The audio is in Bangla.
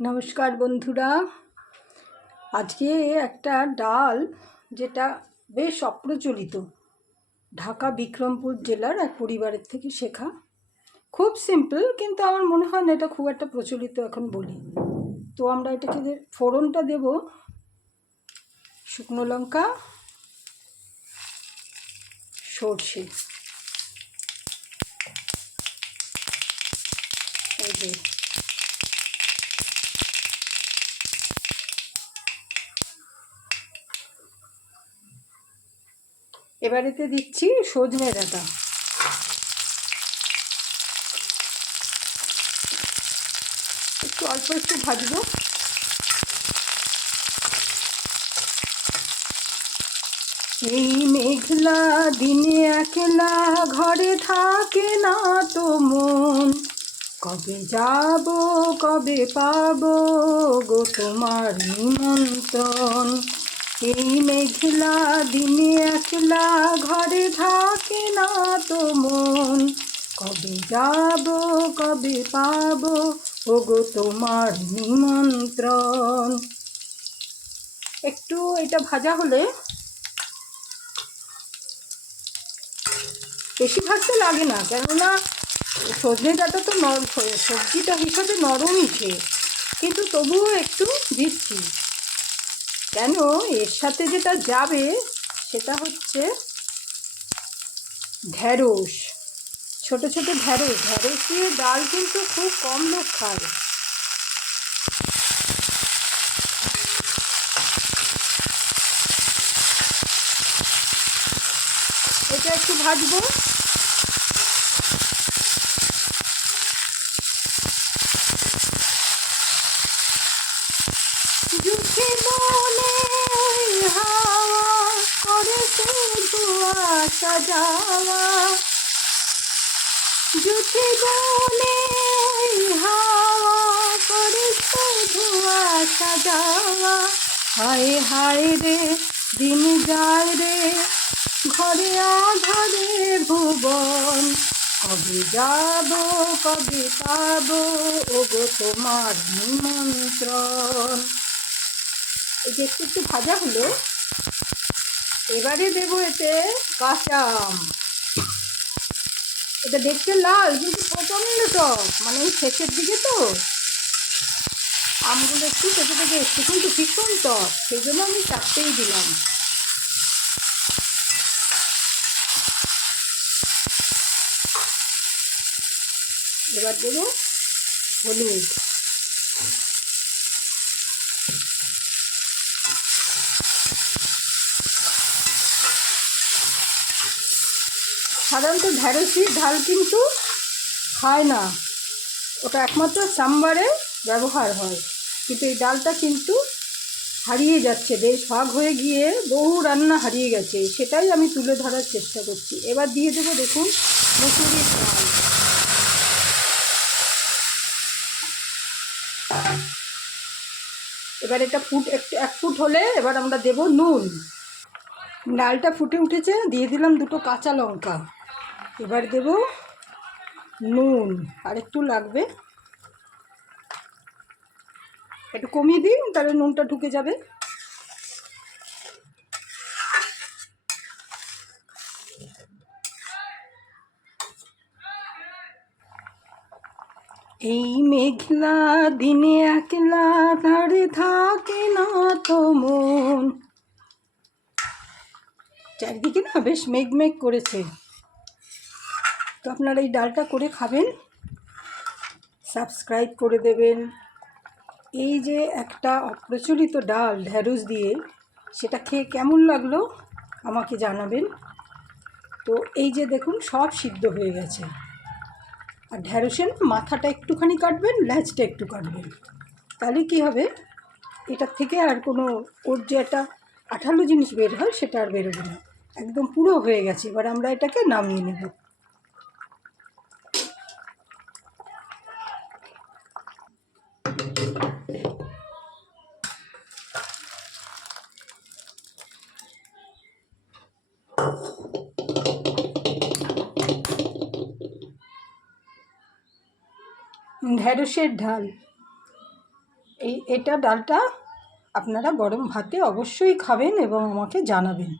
নমস্কার বন্ধুরা, আজকে একটা ডাল যেটা বেশ অপ্রচলিত, ঢাকা বিক্রমপুর জেলার এক পরিবারের থেকে শেখা। খুব সিম্পল, কিন্তু আমার মনে হয় না এটা খুব একটা প্রচলিত এখন বলি। তো আমরা এটাকে ফোড়নটা দেব শুকনো লঙ্কা, সর্ষে, এই যে এবারেতে দিচ্ছি সজনে ডাঁটা। একটু অল্প একটু ভাজবো। এই মেঘলা দিনে একলা ঘরে থাকে না তো মন, কবে যাব কবে পাবো গো তোমার নিমন্ত্রণ। এই মেঘলা দিনে একলা ঘরে থাকে না তো মন, কবে যাব কবে পাবো ও গো তোমার নিমন্ত্রণ। একটু এটা ভাজা হলে, বেশি ভাজতে লাগে না, কেননা সজনে ডাঁটা তো সবজিটা হিসাবে নরমই সে, কিন্তু তবুও একটু দিচ্ছি। কেন, এর সাথে যেটা যাবে সেটা হচ্ছে ঢ্যাঁড়স, ছোট ছোট ঢ্যাঁড়স। ঢ্যাঁড়স দিয়ে ডাল কিন্তু খুব কম লোক খায়। এটা একটু ভাজবো। জুঠে মনে হাওয়া করে শুধু আসা যাওয়া, জুঠে মনে হাওয়া করে শুধু আসা যাওয়া। হায় হায় রে দিন যায় রে ঘরে আধারে ভুবন, কবে যাব কবে পাবো ও গো তোমার নিমন্ত্রণ। এই যে একটু একটু ভাজা হলো, এবারে দেবো এতে কাঁচা আম। এটা দেখতে লাল কিন্তু প্রচণ্ড টক, মানে এই শেষের দিকে তো আমগুলো একটু পেকে পেকে এসছে, কিন্তু ভীষণ টক, সেই জন্য আমি চারটেই দিলাম। এবার দেবো হলুদ, সাধারণত ঢ্যাঁড়সের ঢাল কিন্তু খায় না, ওটা একমাত্র সাম্বারে ব্যবহার হয়, কিন্তু এই ডালটা কিন্তু হারিয়ে যাচ্ছে, দেশ ভাগ হয়ে গিয়ে বহু রান্না হারিয়ে গেছে, সেটাই আমি তুলে ধরার চেষ্টা করছি। এবার দিয়ে দেবো দেখুন মুসুরির ডাল। এবার এটা এক ফুট হলে এবার আমরা দেব নুন। ডালটা ফুটে উঠেছে, দিয়ে দিলাম দুটো কাঁচা লঙ্কা। এবার দেব নুন, আর একটু লাগবে, একটু কমিয়ে দিন, তাহলে নুনটা ঢুকে যাবে। এই মেঘলা দিনে একলা ঘরে থাকে না তো মন। চারিদিকে না বেশ মেঘ মেঘ করেছে, তো আপনারা এই ডালটা করে খাবেন, সাবস্ক্রাইব করে দেবেন। এই যে একটা অপ্রচলিত ডাল ঢ্যাঁড়স দিয়ে, সেটা খেয়ে কেমন লাগলো আমাকে জানাবেন। তো এই যে দেখুন সব সিদ্ধ হয়ে গেছে, আর ঢ্যাঁড়সের মাথাটা একটুখানি কাটবেন, ল্যাচটা একটু কাটবেন, তাহলে কী হবে, এটার থেকে আর কোনো ওর যে একটা আঠালো জিনিস বের হয় সেটা আর বেরোবে না। একদম পুরো হয়ে গেছে, এবার আমরা এটাকে নামিয়ে নেব। ঢ্যাঁড়সের ঢাল। এটা ডালটা আপনারা গরম ভাতে অবশ্যই খাবেন এবং আমাকে জানাবেন।